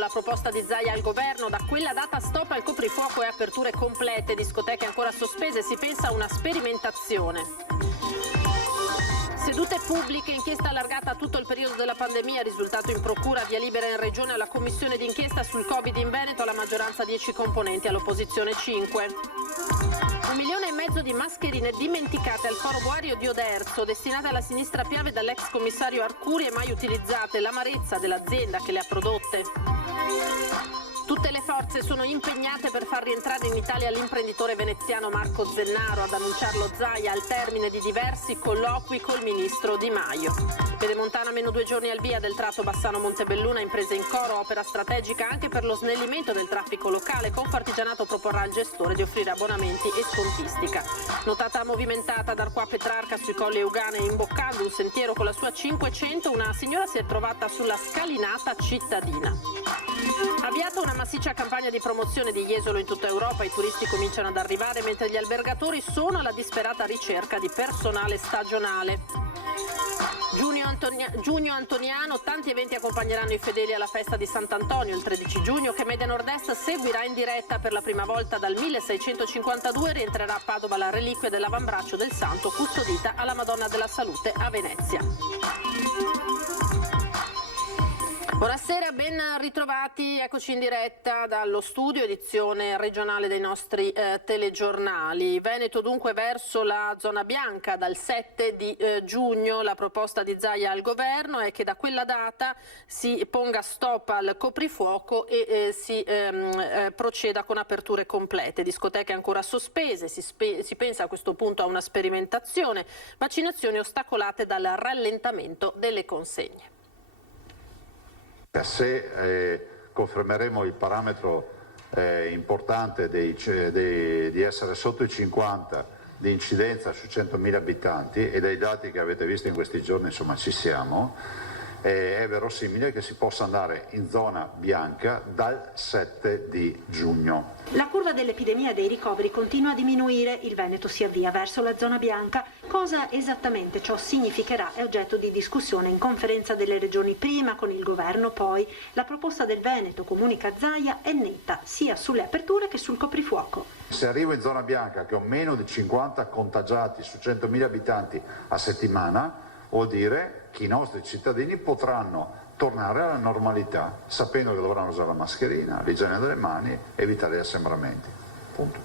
la proposta di Zaia al governo. Da quella data stop al coprifuoco e aperture complete, discoteche ancora sospese, si pensa a una sperimentazione. Sedute pubbliche, inchiesta allargata a tutto il periodo della pandemia, risultato in procura, via libera in regione alla commissione d'inchiesta sul Covid in Veneto, alla maggioranza 10 componenti, all'opposizione 5. 1,5 milioni di mascherine dimenticate al foro Boario di Oderzo, destinate alla sinistra Piave dall'ex commissario Arcuri e mai utilizzate, l'amarezza dell'azienda che le ha prodotte. Tutte le forze sono impegnate per far rientrare in Italia l'imprenditore veneziano Marco Zennaro, ad annunciarlo Zaia al termine di diversi colloqui col ministro Di Maio. Pedemontana -2 giorni al via del tratto Bassano-Montebelluna, imprese in coro, opera strategica anche per lo snellimento del traffico locale. Confartigianato proporrà al gestore di offrire abbonamenti e scontistica. Notata movimentata da Arquà Petrarca sui Colli Euganei, imboccando un sentiero con la sua 500, una signora si è trovata sulla scalinata cittadina. Avviata una massiccia campagna di promozione di Jesolo in tutta Europa, i turisti cominciano ad arrivare mentre gli albergatori sono alla disperata ricerca di personale stagionale. Giugno antoniano, tanti eventi accompagneranno i fedeli alla festa di Sant'Antonio il 13 giugno che Media Nord-Est seguirà in diretta. Per la prima volta dal 1652 rientrerà a Padova la reliquia dell'avambraccio del santo custodita alla Madonna della Salute a Venezia. Buonasera, ben ritrovati, eccoci in diretta dallo studio, edizione regionale dei nostri telegiornali. Veneto dunque verso la zona bianca dal 7 di giugno, la proposta di Zaia al governo è che da quella data si ponga stop al coprifuoco e si proceda con aperture complete, discoteche ancora sospese, si pensa a questo punto a una sperimentazione, vaccinazioni ostacolate dal rallentamento delle consegne. Se confermeremo il parametro importante di essere sotto i 50 di incidenza su 100.000 abitanti, e dai dati che avete visto in questi giorni insomma ci siamo, è verosimile che si possa andare in zona bianca dal 7 di giugno. La curva dell'epidemia dei ricoveri continua a diminuire, il Veneto si avvia verso la zona bianca. Cosa esattamente ciò significherà è oggetto di discussione in conferenza delle regioni prima, con il governo poi. La proposta del Veneto, comunica Zaia, è netta sia sulle aperture che sul coprifuoco. Se arrivo in zona bianca che ho meno di 50 contagiati su 100.000 abitanti a settimana, vuol dire che i nostri cittadini potranno tornare alla normalità, sapendo che dovranno usare la mascherina, l'igiene delle mani, evitare gli assembramenti. Punto.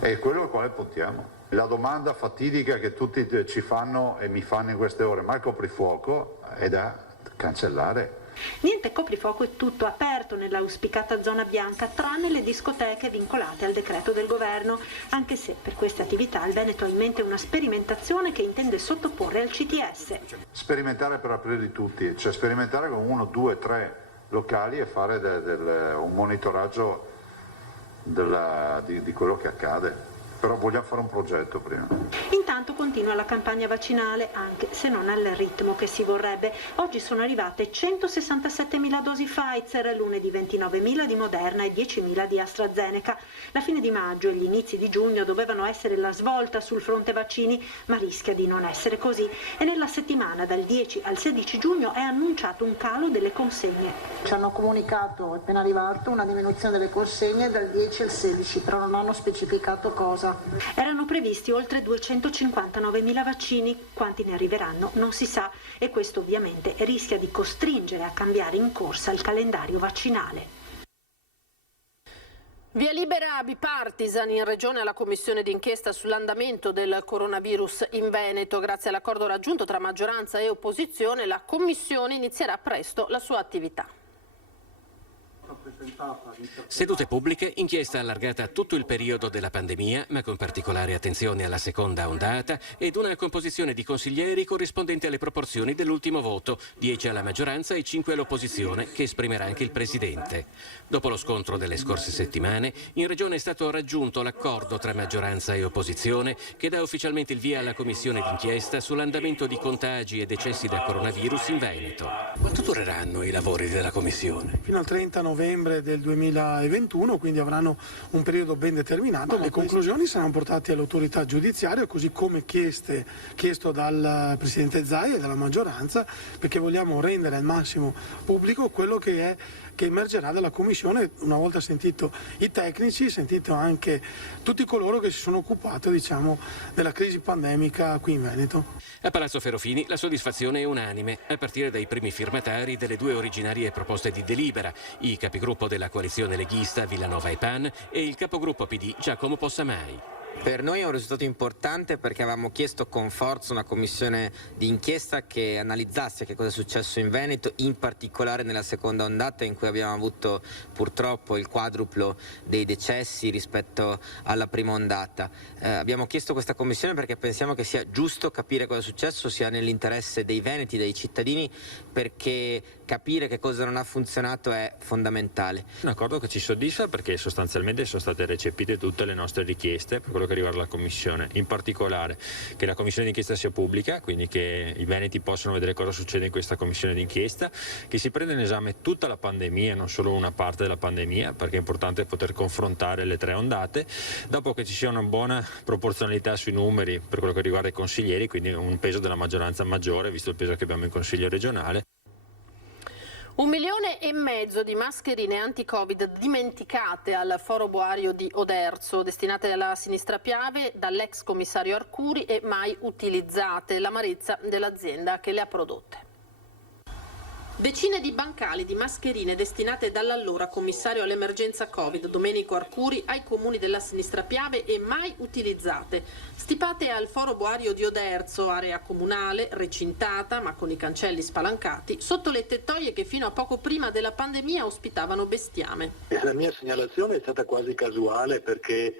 È quello al quale puntiamo. La domanda fatidica che tutti ci fanno e mi fanno in queste ore, ma il coprifuoco è da cancellare. Niente coprifuoco, è tutto aperto nell'auspicata zona bianca, tranne le discoteche vincolate al decreto del governo, anche se per queste attività il Veneto ha in mente una sperimentazione che intende sottoporre al CTS. Sperimentare per aprire di tutti, cioè sperimentare con 1, 2, 3 locali e fare un monitoraggio di quello che accade. Però vogliamo fare un progetto prima. Intanto continua la campagna vaccinale, anche se non al ritmo che si vorrebbe. Oggi sono arrivate 167.000 dosi Pfizer, lunedì 29.000 di Moderna e 10.000 di AstraZeneca. La fine di maggio e gli inizi di giugno dovevano essere la svolta sul fronte vaccini, ma rischia di non essere così. E nella settimana dal 10 al 16 giugno è annunciato un calo delle consegne. Ci hanno comunicato, appena arrivato, una diminuzione delle consegne dal 10 al 16, però non hanno specificato cosa. Erano previsti oltre 259.000 vaccini, quanti ne arriveranno non si sa, e questo ovviamente rischia di costringere a cambiare in corsa il calendario vaccinale. Via libera bipartisan in regione alla commissione d'inchiesta sull'andamento del coronavirus in Veneto. Grazie all'accordo raggiunto tra maggioranza e opposizione, la commissione inizierà presto la sua attività. Sedute pubbliche, inchiesta allargata a tutto il periodo della pandemia, ma con particolare attenzione alla seconda ondata, ed una composizione di consiglieri corrispondente alle proporzioni dell'ultimo voto, 10 alla maggioranza e 5 all'opposizione, che esprimerà anche il Presidente. Dopo lo scontro delle scorse settimane, in Regione è stato raggiunto l'accordo tra maggioranza e opposizione che dà ufficialmente il via alla commissione d'inchiesta sull'andamento di contagi e decessi da coronavirus in Veneto. Quanto dureranno i lavori della commissione? Fino al 30 novembre. novembre del 2021, quindi avranno un periodo ben determinato. Le conclusioni saranno portate all'autorità giudiziaria, così come chiesto dal Presidente Zaia e dalla maggioranza, perché vogliamo rendere al massimo pubblico quello che emergerà dalla Commissione, una volta sentito i tecnici, sentito anche tutti coloro che si sono occupati, della crisi pandemica qui in Veneto. A Palazzo Ferrofini la soddisfazione è unanime, a partire dai primi firmatari delle due originarie proposte di delibera, i capigruppo della coalizione leghista Villanova e Pan e il capogruppo PD Giacomo Possamai. Per noi è un risultato importante perché avevamo chiesto con forza una commissione di inchiesta che analizzasse che cosa è successo in Veneto, in particolare nella seconda ondata in cui abbiamo avuto purtroppo il quadruplo dei decessi rispetto alla prima ondata. Abbiamo chiesto questa commissione perché pensiamo che sia giusto capire cosa è successo, sia nell'interesse dei veneti, dei cittadini, perché capire che cosa non ha funzionato è fondamentale. Un accordo che ci soddisfa perché sostanzialmente sono state recepite tutte le nostre richieste per quello che riguarda la Commissione, in particolare che la Commissione d'inchiesta sia pubblica, quindi che i veneti possano vedere cosa succede in questa Commissione d'inchiesta, che si prenda in esame tutta la pandemia, non solo una parte della pandemia, perché è importante poter confrontare le tre ondate, dopo che ci sia una buona proporzionalità sui numeri per quello che riguarda i consiglieri, quindi un peso della maggioranza maggiore, visto il peso che abbiamo in Consiglio regionale. 1,5 milioni di mascherine anti-Covid dimenticate al Foro Boario di Oderzo, destinate alla sinistra Piave dall'ex commissario Arcuri e mai utilizzate, l'amarezza dell'azienda che le ha prodotte. Decine di bancali di mascherine destinate dall'allora commissario all'emergenza Covid Domenico Arcuri ai comuni della sinistra Piave e mai utilizzate, stipate al Foro Boario di Oderzo, area comunale, recintata ma con i cancelli spalancati, sotto le tettoie che fino a poco prima della pandemia ospitavano bestiame. La mia segnalazione è stata quasi casuale perché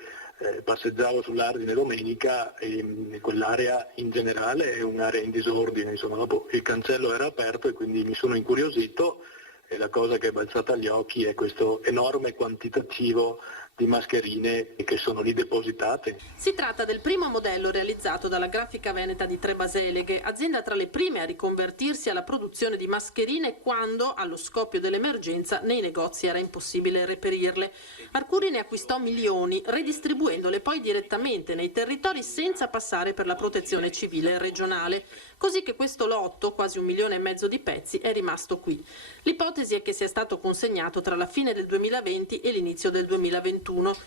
passeggiavo sull'Ardine domenica e quell'area in generale è un'area in disordine, insomma, dopo il cancello era aperto e quindi mi sono incuriosito e la cosa che è balzata agli occhi è questo enorme quantitativo di mascherine che sono lì depositate. Si tratta del primo modello realizzato dalla Grafica Veneta di Trebaseleghe, azienda tra le prime a riconvertirsi alla produzione di mascherine quando, allo scoppio dell'emergenza, nei negozi era impossibile reperirle. Arcuri ne acquistò milioni, redistribuendole poi direttamente nei territori senza passare per la protezione civile regionale, così che questo lotto, quasi 1,5 milioni di pezzi, è rimasto qui. L'ipotesi è che sia stato consegnato tra la fine del 2020 e l'inizio del 2021.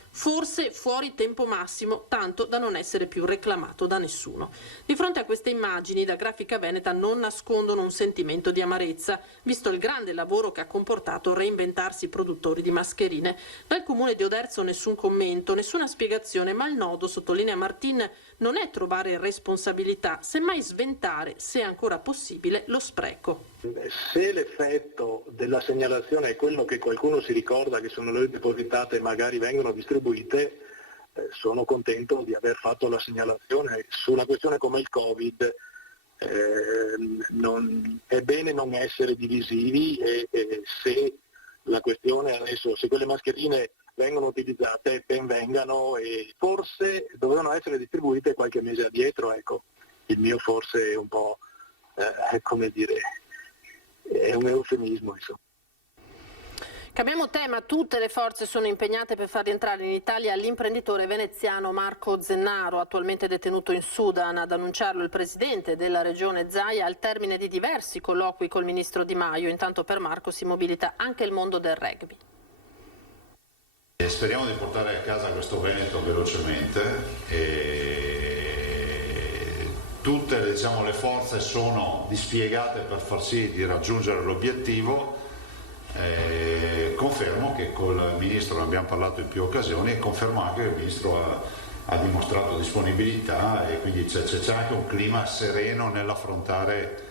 Forse fuori tempo massimo, tanto da non essere più reclamato da nessuno. Di fronte a queste immagini, da Grafica Veneta non nascondono un sentimento di amarezza, visto il grande lavoro che ha comportato reinventarsi i produttori di mascherine. Dal comune di Oderzo nessun commento, nessuna spiegazione, ma il nodo, sottolinea Martin, non è trovare responsabilità, semmai sventare, se ancora possibile, lo spreco. Se l'effetto della segnalazione è quello che qualcuno si ricorda che sono le depositate e magari vengono distribuite, sono contento di aver fatto la segnalazione. Su una questione come il Covid è bene non essere divisivi e se la questione adesso, se quelle mascherine vengono utilizzate, ben vengano e forse dovevano essere distribuite qualche mese addietro, ecco. Il mio forse è un po', come dire, è un eufemismo, insomma. Cambiamo tema, tutte le forze sono impegnate per far rientrare in Italia l'imprenditore veneziano Marco Zennaro, attualmente detenuto in Sudan. Ad annunciarlo il presidente della regione Zaia al termine di diversi colloqui col ministro Di Maio. Intanto per Marco si mobilita anche il mondo del rugby. Speriamo di portare a casa questo Veneto velocemente e tutte le forze sono dispiegate per far sì di raggiungere l'obiettivo. Confermo che col Ministro ne abbiamo parlato in più occasioni e confermo anche che il Ministro ha dimostrato disponibilità e quindi c'è anche un clima sereno nell'affrontare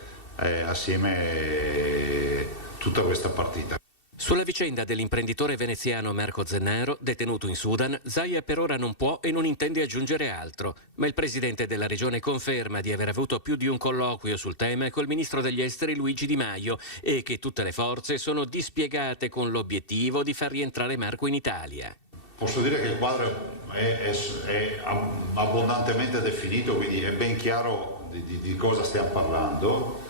assieme tutta questa partita. Sulla vicenda dell'imprenditore veneziano Marco Zennaro, detenuto in Sudan, Zaia per ora non può e non intende aggiungere altro, ma il presidente della regione conferma di aver avuto più di un colloquio sul tema col ministro degli esteri Luigi Di Maio e che tutte le forze sono dispiegate con l'obiettivo di far rientrare Marco in Italia. Posso dire che il quadro è abbondantemente definito, quindi è ben chiaro di cosa stiamo parlando.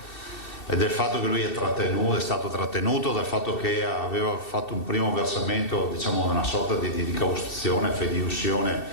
e del fatto che lui è stato trattenuto, dal fatto che aveva fatto un primo versamento, diciamo una sorta di ricaustione, fideiussione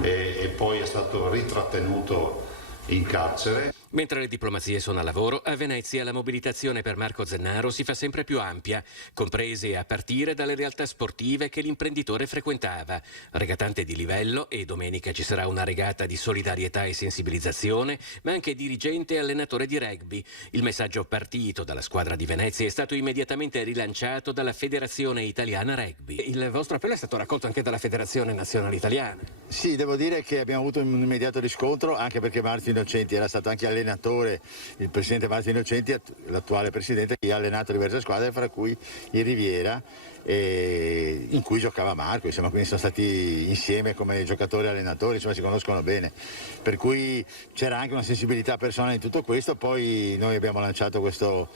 e poi è stato ritrattenuto in carcere. Mentre le diplomazie sono a lavoro, a Venezia la mobilitazione per Marco Zennaro si fa sempre più ampia, comprese a partire dalle realtà sportive che l'imprenditore frequentava. Regatante di livello e domenica ci sarà una regata di solidarietà e sensibilizzazione, ma anche dirigente e allenatore di rugby. Il messaggio partito dalla squadra di Venezia è stato immediatamente rilanciato dalla Federazione Italiana Rugby. Il vostro appello è stato raccolto anche dalla Federazione Nazionale Italiana. Sì, devo dire che abbiamo avuto un immediato riscontro, anche perché Marzio Innocenti era stato anche allenatore, il presidente Marzio Innocenti, l'attuale presidente, che ha allenato diverse squadre, fra cui il Riviera, in cui giocava Marco, insomma, quindi sono stati insieme come giocatori e allenatori, insomma si conoscono bene, per cui c'era anche una sensibilità personale in tutto questo. Poi noi abbiamo lanciato questo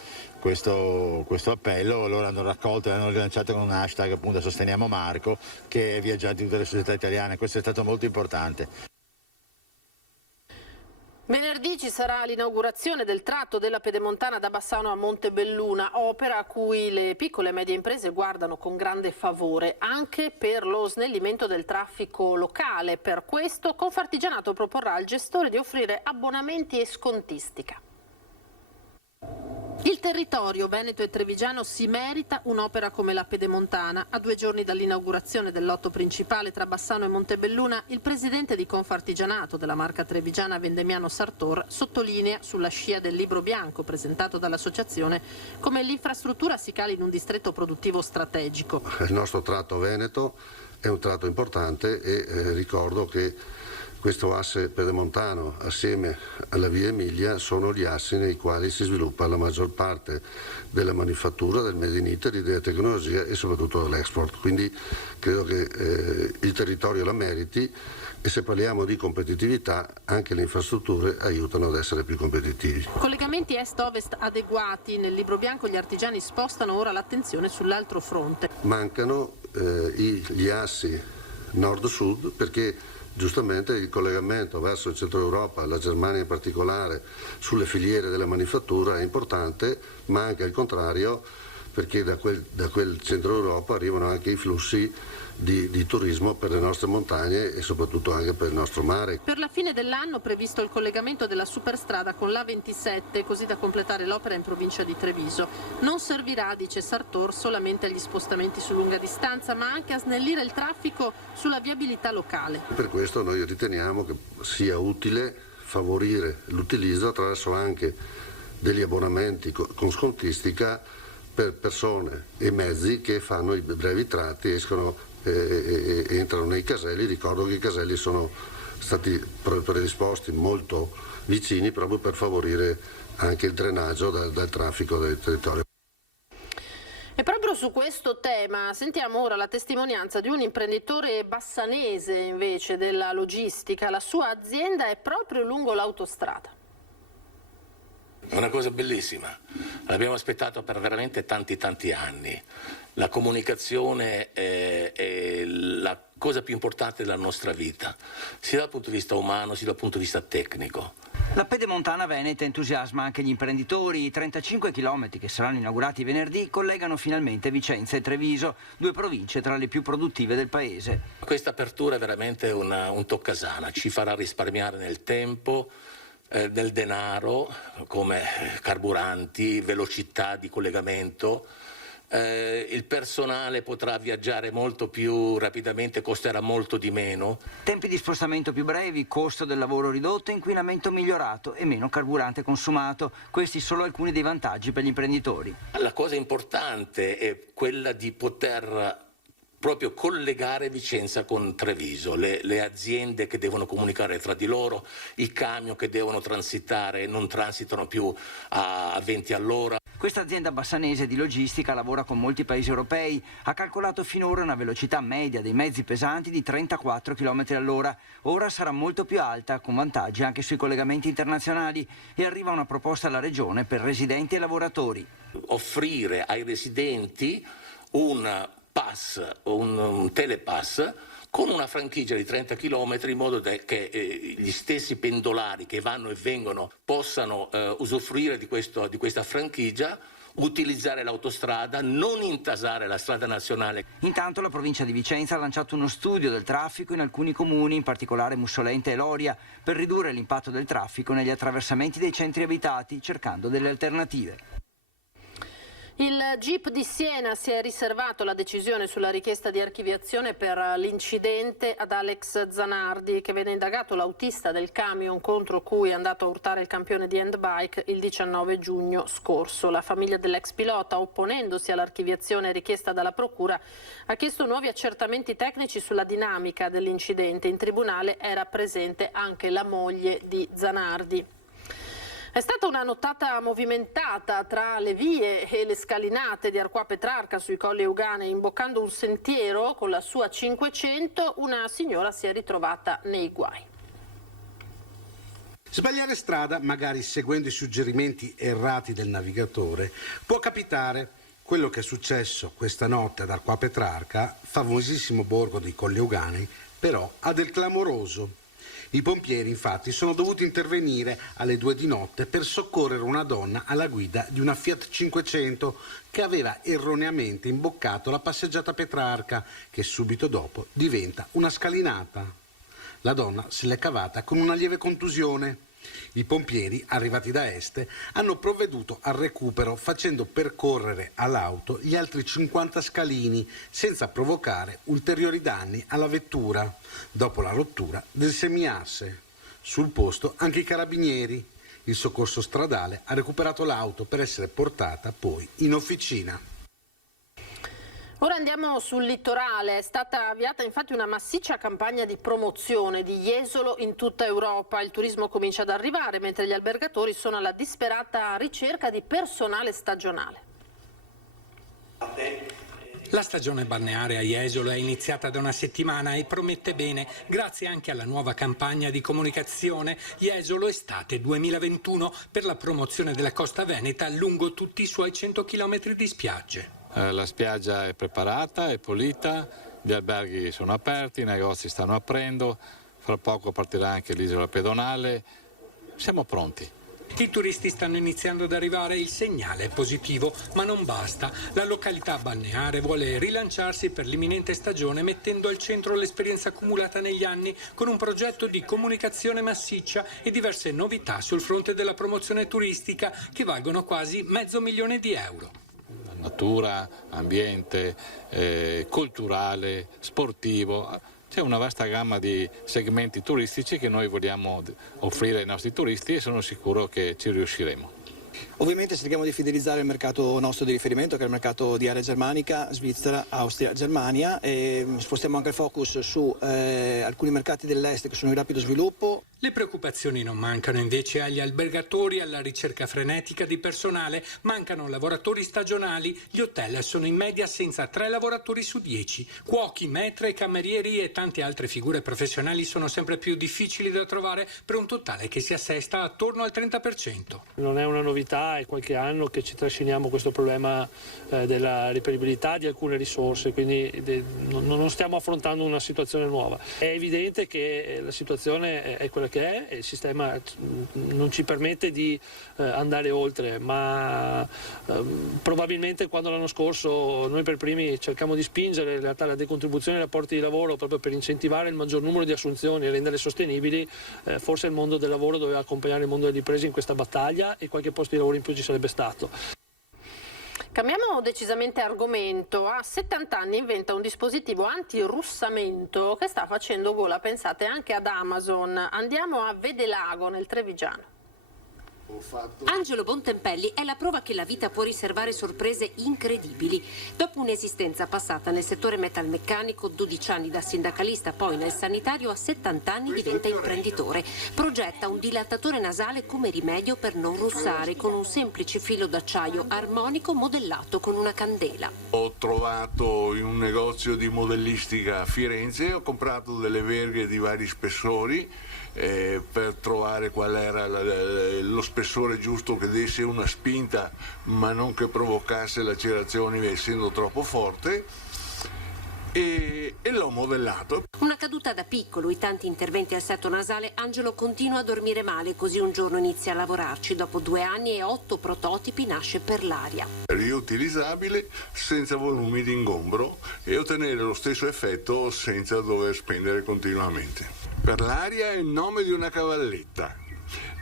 appello, loro hanno raccolto e hanno rilanciato con un hashtag, appunto, Sosteniamo Marco, che è viaggiato in tutte le società italiane. Questo è stato molto importante. Venerdì ci sarà l'inaugurazione del tratto della Pedemontana da Bassano a Montebelluna, opera a cui le piccole e medie imprese guardano con grande favore, anche per lo snellimento del traffico locale. Per questo Confartigianato proporrà al gestore di offrire abbonamenti e scontistica. Il territorio veneto e trevigiano si merita un'opera come la Pedemontana. A 2 giorni dall'inaugurazione del lotto principale tra Bassano e Montebelluna, il presidente di Confartigianato della marca trevigiana Vendemiano Sartor sottolinea, sulla scia del libro bianco presentato dall'associazione, come l'infrastruttura si cali in un distretto produttivo strategico. Il nostro tratto veneto è un tratto importante e ricordo che questo asse pedemontano assieme alla via Emilia sono gli assi nei quali si sviluppa la maggior parte della manifattura, del Made in Italy, della tecnologia e soprattutto dell'export. Quindi credo che il territorio la meriti e se parliamo di competitività anche le infrastrutture aiutano ad essere più competitivi. Collegamenti est-ovest adeguati, nel libro bianco gli artigiani spostano ora l'attenzione sull'altro fronte. Mancano gli assi nord-sud perché giustamente il collegamento verso il centro Europa, la Germania in particolare, sulle filiere della manifattura è importante, ma anche al contrario perché da quel centro Europa arrivano anche i flussi di turismo per le nostre montagne e soprattutto anche per il nostro mare. Per la fine dell'anno previsto il collegamento della superstrada con l'A27, così da completare l'opera in provincia di Treviso. Non servirà, dice Sartor, solamente agli spostamenti su lunga distanza, ma anche a snellire il traffico sulla viabilità locale. Per questo noi riteniamo che sia utile favorire l'utilizzo attraverso anche degli abbonamenti con scontistica per persone e mezzi che fanno i brevi tratti, escono e entrano nei caselli. Ricordo che i caselli sono stati predisposti molto vicini proprio per favorire anche il drenaggio dal traffico del territorio. E proprio su questo tema sentiamo ora la testimonianza di un imprenditore bassanese invece della logistica. La sua azienda è proprio lungo l'autostrada. È una cosa bellissima, l'abbiamo aspettato per veramente tanti anni. La comunicazione è la cosa più importante della nostra vita, sia dal punto di vista umano sia dal punto di vista tecnico. La Pedemontana veneta entusiasma anche gli imprenditori. I 35 chilometri che saranno inaugurati venerdì collegano finalmente Vicenza e Treviso, 2 province tra le più produttive del paese. Questa apertura è veramente un toccasana, ci farà risparmiare nel tempo, del denaro come carburanti, velocità di collegamento. Il personale potrà viaggiare molto più rapidamente, costerà molto di meno. Tempi di spostamento più brevi, costo del lavoro ridotto, inquinamento migliorato e meno carburante consumato. Questi solo alcuni dei vantaggi per gli imprenditori. La cosa importante è quella di poter proprio collegare Vicenza con Treviso, le aziende che devono comunicare tra di loro, i camion che devono transitare non transitano più a 20 all'ora. Questa azienda bassanese di logistica lavora con molti paesi europei, ha calcolato finora una velocità media dei mezzi pesanti di 34 km all'ora, ora sarà molto più alta con vantaggi anche sui collegamenti internazionali e arriva una proposta alla Regione per residenti e lavoratori. Offrire ai residenti un pass, un telepass con una franchigia di 30 km in modo che gli stessi pendolari che vanno e vengono possano usufruire di questa franchigia, utilizzare l'autostrada, non intasare la strada nazionale. Intanto la provincia di Vicenza ha lanciato uno studio del traffico in alcuni comuni, in particolare Mussolente e Loria, per ridurre l'impatto del traffico negli attraversamenti dei centri abitati, cercando delle alternative. Il GIP di Siena si è riservato la decisione sulla richiesta di archiviazione per l'incidente ad Alex Zanardi, che venne indagato l'autista del camion contro cui è andato a urtare il campione di handbike il 19 giugno scorso. La famiglia dell'ex pilota, opponendosi all'archiviazione richiesta dalla procura, ha chiesto nuovi accertamenti tecnici sulla dinamica dell'incidente. In tribunale era presente anche la moglie di Zanardi. È stata una nottata movimentata tra le vie e le scalinate di Arquà Petrarca sui Colli Euganei. Imboccando un sentiero con la sua 500, una signora si è ritrovata nei guai. Sbagliare strada, magari seguendo i suggerimenti errati del navigatore, può capitare. Quello che è successo questa notte ad Arquà Petrarca, famosissimo borgo dei Colli Euganei, però ha del clamoroso. I pompieri infatti sono dovuti intervenire alle 2 di notte per soccorrere una donna alla guida di una Fiat 500 che aveva erroneamente imboccato la passeggiata Petrarca, che subito dopo diventa una scalinata. La donna se l'è cavata con una lieve contusione. I pompieri, arrivati da Este, hanno provveduto al recupero facendo percorrere all'auto gli altri 50 scalini senza provocare ulteriori danni alla vettura, dopo la rottura del semiasse. Sul posto anche i carabinieri. Il soccorso stradale ha recuperato l'auto per essere portata poi in officina. Ora andiamo sul litorale. È stata avviata infatti una massiccia campagna di promozione di Jesolo in tutta Europa. Il turismo comincia ad arrivare, mentre gli albergatori sono alla disperata ricerca di personale stagionale. La stagione balneare a Jesolo è iniziata da una settimana e promette bene, grazie anche alla nuova campagna di comunicazione Jesolo Estate 2021 per la promozione della costa veneta lungo tutti i suoi 100 km di spiagge. La spiaggia è preparata, è pulita, gli alberghi sono aperti, i negozi stanno aprendo, fra poco partirà anche l'isola pedonale, siamo pronti. I turisti stanno iniziando ad arrivare, il segnale è positivo, ma non basta. La località balneare vuole rilanciarsi per l'imminente stagione mettendo al centro l'esperienza accumulata negli anni con un progetto di comunicazione massiccia e diverse novità sul fronte della promozione turistica che valgono quasi €500.000. Natura, ambiente, culturale, sportivo, c'è una vasta gamma di segmenti turistici che noi vogliamo offrire ai nostri turisti e sono sicuro che ci riusciremo. Ovviamente cerchiamo di fidelizzare il mercato nostro di riferimento, che è il mercato di area germanica, Svizzera, Austria, Germania, e spostiamo anche il focus su alcuni mercati dell'est che sono in rapido sviluppo. Le preoccupazioni non mancano invece agli albergatori, alla ricerca frenetica di personale, mancano lavoratori stagionali, gli hotel sono in media senza 3 lavoratori su 10, cuochi, maître, camerieri e tante altre figure professionali sono sempre più difficili da trovare per un totale che si assesta attorno al 30%. Non è una novità, è qualche anno che ci trasciniamo questo problema della reperibilità di alcune risorse, quindi non stiamo affrontando una situazione nuova. È evidente che la situazione è quella che è e il sistema non ci permette di andare oltre, ma probabilmente quando l'anno scorso noi per primi cercammo di spingere in realtà la decontribuzione dei rapporti di lavoro proprio per incentivare il maggior numero di assunzioni e renderle sostenibili, forse il mondo del lavoro doveva accompagnare il mondo delle imprese in questa battaglia e qualche posto di lavoro in più ci sarebbe stato. Cambiamo decisamente argomento. A 70 anni inventa un dispositivo antirussamento che sta facendo gola, pensate, anche ad Amazon. Andiamo a Vedelago, nel Trevigiano. Angelo Bontempelli è la prova che la vita può riservare sorprese incredibili. Dopo un'esistenza passata nel settore metalmeccanico, 12 anni da sindacalista, poi nel sanitario, a 70 anni diventa imprenditore. Progetta un dilatatore nasale come rimedio per non russare, con un semplice filo d'acciaio armonico modellato con una candela. Ho trovato in un negozio di modellistica a Firenze, ho comprato delle verghe di vari spessori per trovare qual era lo spessore giusto che desse una spinta ma non che provocasse lacerazioni essendo troppo forte. e l'ho modellato. Una caduta da piccolo, i tanti interventi al setto nasale, Angelo continua a dormire male, così un giorno inizia a lavorarci. Dopo 2 anni e 8 prototipi nasce per l'aria. Riutilizzabile, senza volumi di ingombro e ottenere lo stesso effetto senza dover spendere continuamente. Per l'aria è il nome di una cavalletta,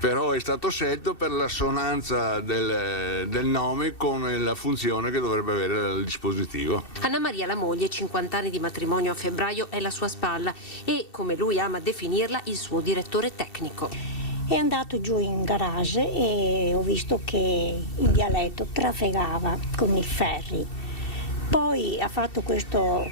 però è stato scelto per l'assonanza del nome con la funzione che dovrebbe avere il dispositivo. Anna Maria, la moglie, 50 anni di matrimonio a febbraio, è la sua spalla e, come lui ama definirla, il suo direttore tecnico. È andato giù in garage e ho visto che il dialetto trafegava con i ferri. Poi ha fatto questo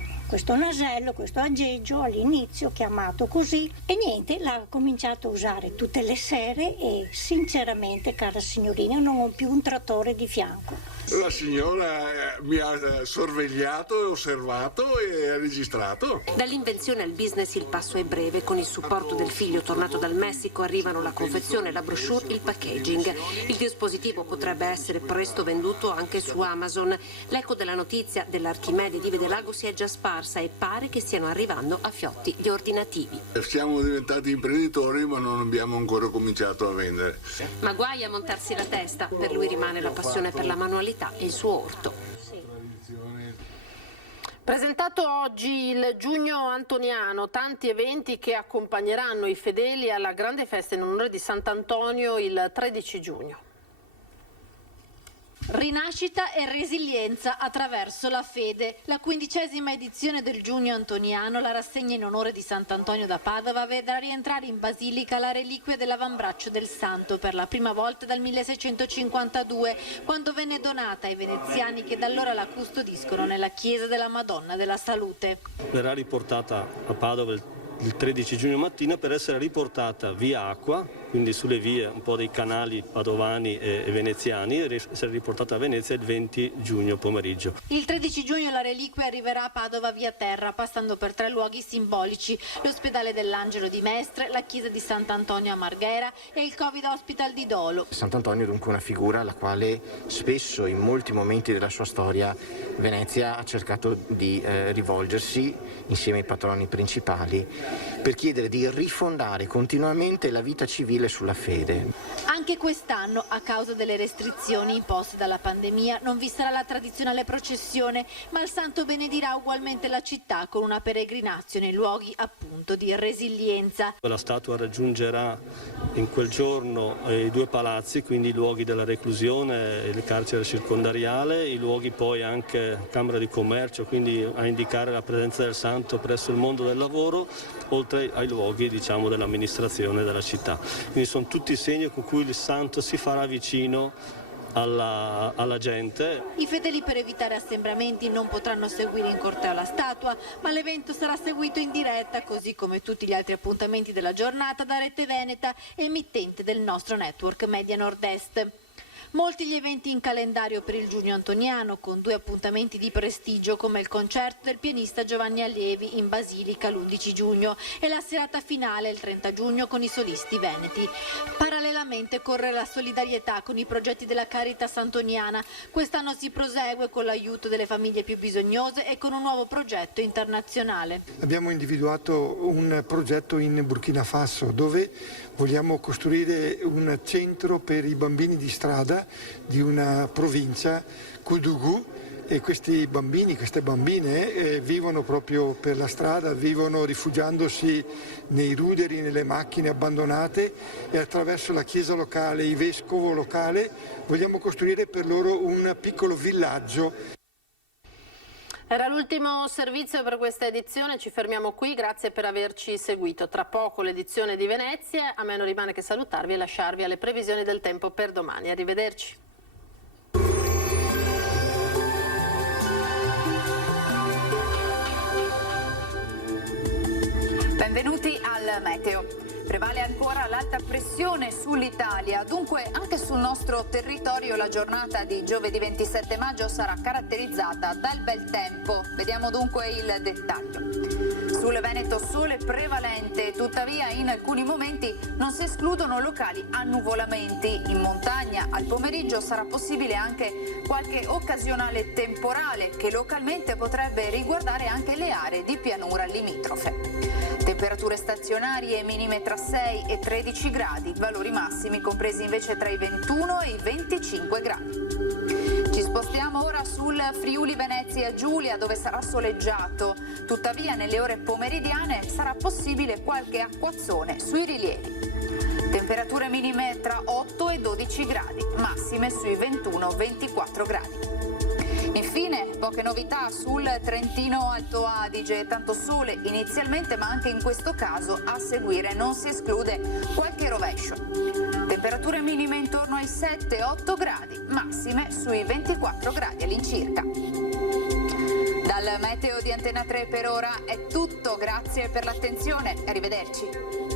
nasello, questo aggeggio all'inizio chiamato così e niente, l'ha cominciato a usare tutte le sere e sinceramente, cara signorina, non ho più un trattore di fianco. La signora mi ha sorvegliato e osservato e ha registrato. Dall'invenzione al business il passo è breve. Con il supporto del figlio tornato dal Messico arrivano la confezione, la brochure, il packaging. Il dispositivo potrebbe essere presto venduto anche su Amazon. L'eco della notizia dell'Archimede di Vedelago si è già sparsa e pare che stiano arrivando a fiotti gli ordinativi. Siamo diventati imprenditori ma non abbiamo ancora cominciato a vendere. Ma guai a montarsi la testa. Per lui rimane la passione per la manualità e il suo orto. Presentato oggi il Giugno Antoniano, tanti eventi che accompagneranno i fedeli alla grande festa in onore di Sant'Antonio il 13 giugno. Rinascita e resilienza attraverso la fede. La 15ª edizione del Giugno Antoniano, la rassegna in onore di Sant'Antonio da Padova, vedrà rientrare in basilica la reliquia dell'avambraccio del santo per la prima volta dal 1652, quando venne donata ai veneziani che da allora la custodiscono nella chiesa della Madonna della Salute. Verrà riportata a Padova il 13 giugno mattina per essere riportata via acqua, quindi sulle vie un po' dei canali padovani e veneziani, e essere riportata a Venezia il 20 giugno pomeriggio. Il 13 giugno la reliquia arriverà a Padova via terra, passando per 3 luoghi simbolici: l'ospedale dell'Angelo di Mestre, la chiesa di Sant'Antonio a Marghera e il Covid Hospital di Dolo. Sant'Antonio è dunque una figura alla quale spesso in molti momenti della sua storia Venezia ha cercato di rivolgersi insieme ai patroni principali per chiedere di rifondare continuamente la vita civile sulla fede. Anche quest'anno, a causa delle restrizioni imposte dalla pandemia, non vi sarà la tradizionale processione, ma il santo benedirà ugualmente la città con una peregrinazione in luoghi appunto di resilienza. La statua raggiungerà in quel giorno i 2 palazzi, quindi i luoghi della reclusione, il carcere circondariale, i luoghi poi anche Camera di Commercio, quindi a indicare la presenza del santo presso il mondo del lavoro, oltre ai luoghi dell'amministrazione della città. Quindi sono tutti segni con cui il santo si farà vicino alla gente. I fedeli, per evitare assembramenti, non potranno seguire in corteo la statua, ma l'evento sarà seguito in diretta, così come tutti gli altri appuntamenti della giornata, da Rete Veneta, emittente del nostro network Media Nord-Est. Molti gli eventi in calendario per il Giugno Antoniano, con 2 appuntamenti di prestigio come il concerto del pianista Giovanni Allievi in Basilica l'11 giugno e la serata finale il 30 giugno con i solisti veneti. Parallelamente corre la solidarietà con i progetti della Caritas Antoniana. Quest'anno si prosegue con l'aiuto delle famiglie più bisognose e con un nuovo progetto internazionale. Abbiamo individuato un progetto in Burkina Faso dove vogliamo costruire un centro per i bambini di strada di una provincia, Koudougou, e questi bambini, queste bambine vivono proprio per la strada, vivono rifugiandosi nei ruderi, nelle macchine abbandonate, e attraverso la chiesa locale, il vescovo locale, vogliamo costruire per loro un piccolo villaggio. Era l'ultimo servizio per questa edizione, ci fermiamo qui, grazie per averci seguito. Tra poco l'edizione di Venezia, a me non rimane che salutarvi e lasciarvi alle previsioni del tempo per domani. Arrivederci. Benvenuti al Meteo. Prevale ancora l'alta pressione sull'Italia, dunque anche sul nostro territorio la giornata di giovedì 27 maggio sarà caratterizzata dal bel tempo. Vediamo dunque il dettaglio. Sul Veneto sole prevalente, tuttavia in alcuni momenti non si escludono locali annuvolamenti. In montagna al pomeriggio sarà possibile anche qualche occasionale temporale che localmente potrebbe riguardare anche le aree di pianura limitrofe. Temperature stazionarie minime tra 6 e 13 gradi, valori massimi compresi invece tra i 21 e i 25 gradi. Ci spostiamo ora sul Friuli Venezia Giulia, dove sarà soleggiato. Tuttavia nelle ore pomeridiane sarà possibile qualche acquazzone sui rilievi. Temperature minime tra 8 e 12 gradi, massime sui 21-24 gradi. Infine, poche novità sul Trentino Alto Adige, tanto sole inizialmente, ma anche in questo caso a seguire non si esclude qualche rovescio. Temperature minime intorno ai 7-8 gradi, massime sui 24 gradi all'incirca. Dal meteo di Antena 3 per ora è tutto, grazie per l'attenzione, arrivederci.